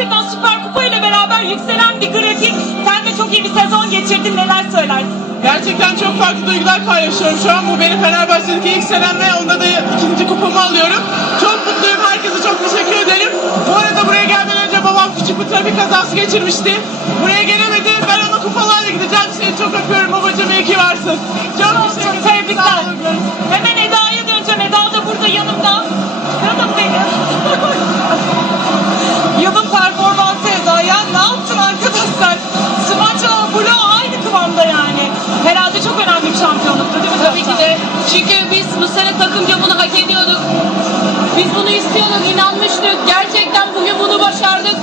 gerçekten Süper Kupa ile beraber yükselen bir grafik. Sen de çok iyi bir sezon geçirdin. Neler söylersin? Gerçekten çok farklı duygular paylaşıyorum şu an. Bu benim Fenerbahçe'deki ilk senem ve onda da ikinci kupamı alıyorum. Çok mutluyum. Herkese çok teşekkür ederim. Bu arada buraya gelmeden önce babam küçük bir trafik kazası geçirmişti. Buraya gelemedi. Ben ona kupalarla gideceğim. Seni çok öpüyorum babacığım. İyi ki varsın. Çok, Çok teşekkür ederim. tebrikler. Hemen Eda'ya döneceğim. Eda da burada yanımda. Takımca bunu hak ediyorduk. Biz bunu istiyorduk, inanmıştık. Gerçekten bugün bunu başardık.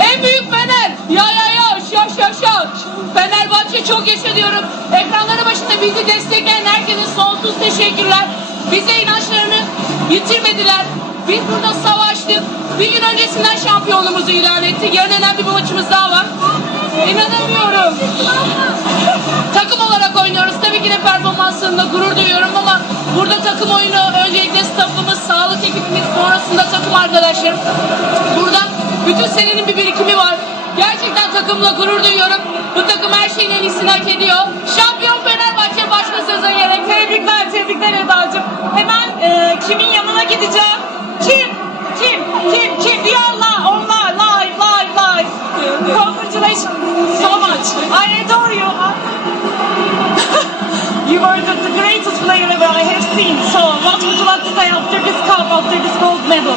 En büyük Fener. Ya ya ya, şaş şaş şaş. Fenerbahçe çok yaşa diyorum. Ekranları başında bizi destekleyen herkese sonsuz teşekkürler. Bize inançlarını yitirmediler. Biz burada savaştık. Bir gün öncesinden şampiyonluğumuzu ilan ettik. Yarın önemli bir maçımız daha var. İnanamıyorum. Takım olarak oynuyoruz. Tabii ki de performansında gurur duyuyorum ama burada takım oyunu öncelikle staffımız, sağlık ekibimiz, sonrasında takım arkadaşlarım. Burada bütün senenin bir birikimi var. Gerçekten takımla gurur duyuyorum. Bu takım her şeyin en iyisini hak ediyor. Şampiyon Fenerbahçe başlasın yelek. Tebrikler, tebrikler Eda'cığım. Hemen e, kimin yanına gideceğim? Kim? Kim? Kim? Kim? Yallah, onlar live, live, live. Congratulations so much. I adore you would you like to say after this cup, after this gold medal?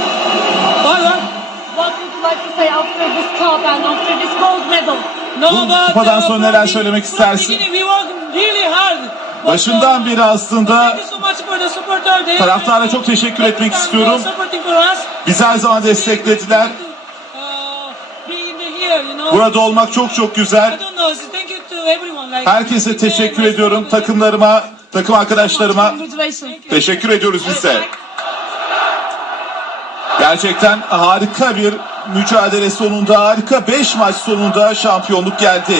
What would you like to say after this cup and after this gold medal? Bu kupadan sonra neler söylemek istersin? Başından beri aslında taraftara çok teşekkür etmek istiyorum. Bizi her zaman desteklediler. Burada olmak çok çok güzel. Herkese teşekkür ediyorum. Takımlarıma, takım arkadaşlarıma teşekkür ediyoruz biz. Gerçekten harika bir mücadele sonunda, harika 5 maç sonunda şampiyonluk geldi.